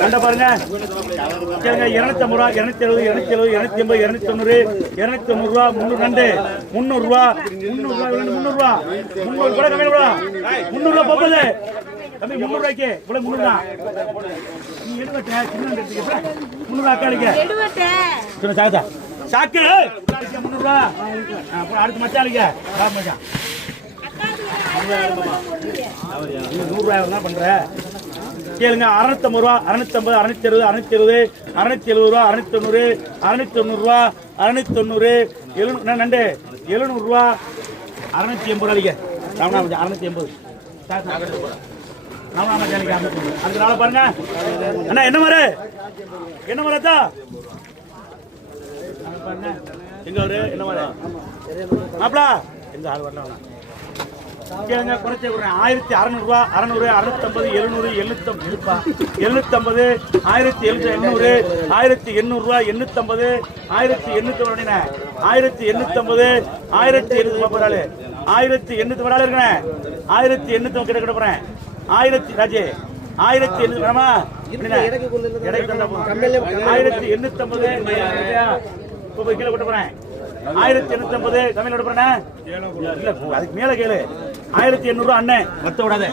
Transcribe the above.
கண்ட பாருங்க. கேளுங்க இருநூத்தி ஐம்பது ரூபா இருநூத்தி எழுபது இருநூத்தி எழுபது இருநூத்தி எண்பது இருநூத்தி தொண்ணூறு இருநூத்தி தொண்ணூறு ரூபா முந்நூறு ரெண்டு முந்நூறு ரூபா முந்நூறு ரூபா முந்நூறு ரூபா முந்நூறு கூட கம்மி ரூபா முந்நூறு ரூபா போகுது தம்பி முந்நூறு ரூபாய்க்கு இவ்வளவு முந்நூறு தான். நீ எடுவட்ட சின்ன முந்நூறு அக்காளிக்கு சாக்கா சாக்கு. முந்நூறு ரூபா. அடுத்து மச்சாளிக்க மச்சான். நீ நூறு ரூபாய் என்ன பண்ற கேளுங்க அறுநூத்தம்பது ரூபா அறுநூத்தம்பது அறுநூத்தி அறுபது அறுநூத்தி எழுபது அறுநூத்தி எழுபது ரூபா அறுநூத்தி தொண்ணூறு அறுநூத்தி தொண்ணூறு ரூபா. அறுநூத்தி தொண்ணூறு எழுநூறு நண்டு எழுநூறு ரூபா அறுநூத்தி எண்பது. ரூபாய்க்கு ராமநாம அறுநூத்தி எண்பது. ராமநாம ஜானிக்கு அறுநூத்தி அந்த நாளை பாருங்க. அண்ணா என்ன மரு என்ன மரத்தா பாருங்க. எங்க என்ன மரு மாப்பிளா எங்க ஆள் வரலாம் கேளுங்க குறைச்சி விடுறேன் ஆயிரத்தி அறநூறுவா அறநூறு அறுநூத்தம்பது எழுநூறு எழுநூத்தம்பது இருப்பா எழுநூத்தம்பது ஆயிரத்தி எழுநூத்தி எண்ணூறு ஆயிரத்தி எண்ணூறுரூவா எண்ணூத்தம்பது ஆயிரத்தி எண்ணூத்தி அப்படின்னா ஆயிரத்தி எண்ணூத்தம்பது ஆயிரத்தி எண்ணூத்தி முப்பது நாள் ஆயிரத்தி எண்ணூத்தி நாள் இருக்கிறேன் ஆயிரத்தி எண்ணூத்தி கிட்ட கிட்ட போறேன் ஆயிரத்தி ராஜே ஆயிரத்தி எண்ணூத்தி வேணாமா. ஆயிரத்தி எண்ணூத்தம்பது இப்போ போய் கீழே கொண்டு போறேன். ஆயிரத்தி எண்ணூத்தி ஐம்பது. தமிழ் இல்ல அதுக்கு மேல கேளு. ஆயிரத்தி எண்ணூறு அண்ணன் மத்த விடாத.